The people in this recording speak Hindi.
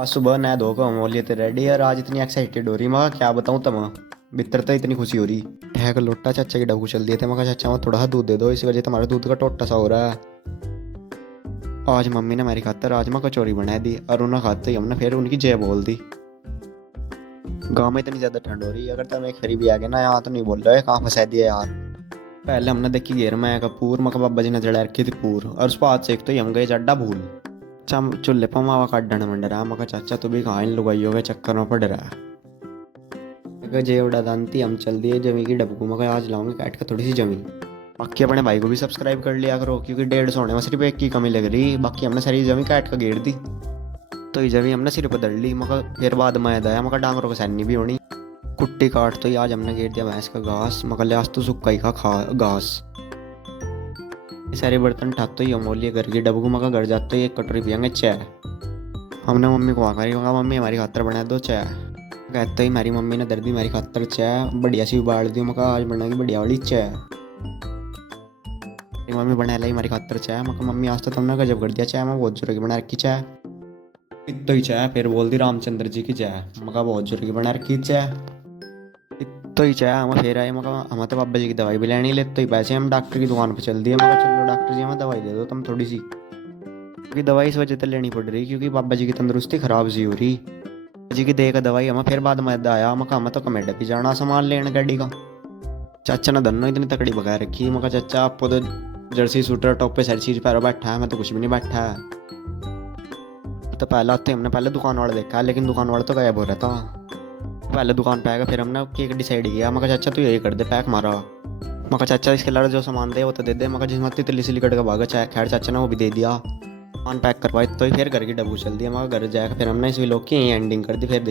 आज सुबह नहा धो के हम लिए थे रेडी यार। आज इतनी एक्साइटेड हो रही, मैं क्या बताऊँ तमा भीतर तो इतनी खुशी हो रही। ठहक लोटा चाचा की डब्बू चल दिए थे, मैं चाचा मैं थोड़ा सा दूध दे दो, इस वजह तुम्हारा दूध का टोटा सा हो रहा है। आज मम्मी ने मेरी खातर राजमा कचौरी बना दी और उन्हें खाते ही हमने फिर उनकी जय बोल दी। गाँव में इतनी ज़्यादा ठंड हो रही है, अगर तुम एक फेरी भी आ गए ना यहाँ तो नहीं बोल रहे कहाँ फंसा दिया यार। पहले हमने देखी घेर में कपूर मका बाबा जी ने जड़ा रखी थी पूर, और उस बाद से एक तो ही हम गए जड्डा भूल। अच्छा चूल्हे पर मावा काटने मंड रहा, मका चाचा तू भी कहाँ इन लुगाइयों के चक्कर में पड़ रहा है। जे उड़ा दानती हम चल दिए जमी की डब्बू, मका आज लाऊंगे काट कर थोड़ी सी जमी। बाकी अपने भाई को भी सब्सक्राइब कर लिया करो, क्योंकि 150 होने में सिर्फ एक की कमी लग रही, बाकी हमने सारी जमी काट कर घेर दी। तो ये जमी हमने सिर पर दड़ ली, मका फिर बाद में आया मका डांगरों को सैनी भी होनी। कुट्टी काट तो ही आज हमने घेर दिया भैंस का घास, मका ले आज तो सुक्का ही खा घास। ये सारे बर्तन ठाते ही हम बोलिए घर की डब्बू, मका घर जाते ही एक कटोरी पियेंगे चाय। हमने मम्मी को आकर कहा मम्मी हमारी खातर बना दो चाय। कहते ही हमारी मम्मी ने दर्दी हमारी खातर चाय बढ़िया सी उबाल दी, मका आज बनाएगी बढ़िया वाली चाय। मम्मी बना लाई हमारी खातर चाय, मका मम्मी आज तो तुमने गजब कर दिया चाय में, बहुत जोर की बना रखी चाय। इतो ही चाय फिर बोल दी रामचंद्र जी की चाय, मका बहुत जोर की बना रखी चाय। इतो ही चाय हम फिर आए, मका हम तो बाबा जी की दवाई भी लेनी लेते ही पैसे हम डॉक्टर की दुकान पर चल दिए। मका चलो डॉक्टर जी हमें दवाई दे दो तुम थोड़ी सी, क्योंकि दवाई इस वजह से लेनी पड़ रही क्योंकि बाबा जी की तंदुरुस्ती खराब सी हो रही। जी की दे का दवाई हमें फिर बाद में आया, मका हमें तो कमेडा भी जाना सामान लेने गाड़ी का। चाचा ने दोनों इतनी तकड़ी भगा रखी, मका चाचा आपको तो जर्सी सूटर टॉप पे सारी चीज पैरों बैठा है, मैं तो कुछ भी नहीं बैठा है। तो पहला तो हमने पहले दुकान वाला देखा, लेकिन दुकान वाला तो गायब हो रहा था। पहले दुकान पे आएगा फिर हमने केक डिसाइड किया, मका चाचा तू यही कर दे पैक मारा। मका चाचा इसके अलावा जो सामान दे वो तो दे दे, मका जिसमें तितली सिली कट का भागा चाहे खैर चाचा ने वो भी दे दिया। सामान पैक करवाई तो ही फिर घर की डब्बू चल दिया, मका घर जाकर फिर हमने इस व्लॉग की एंडिंग कर दी। फिर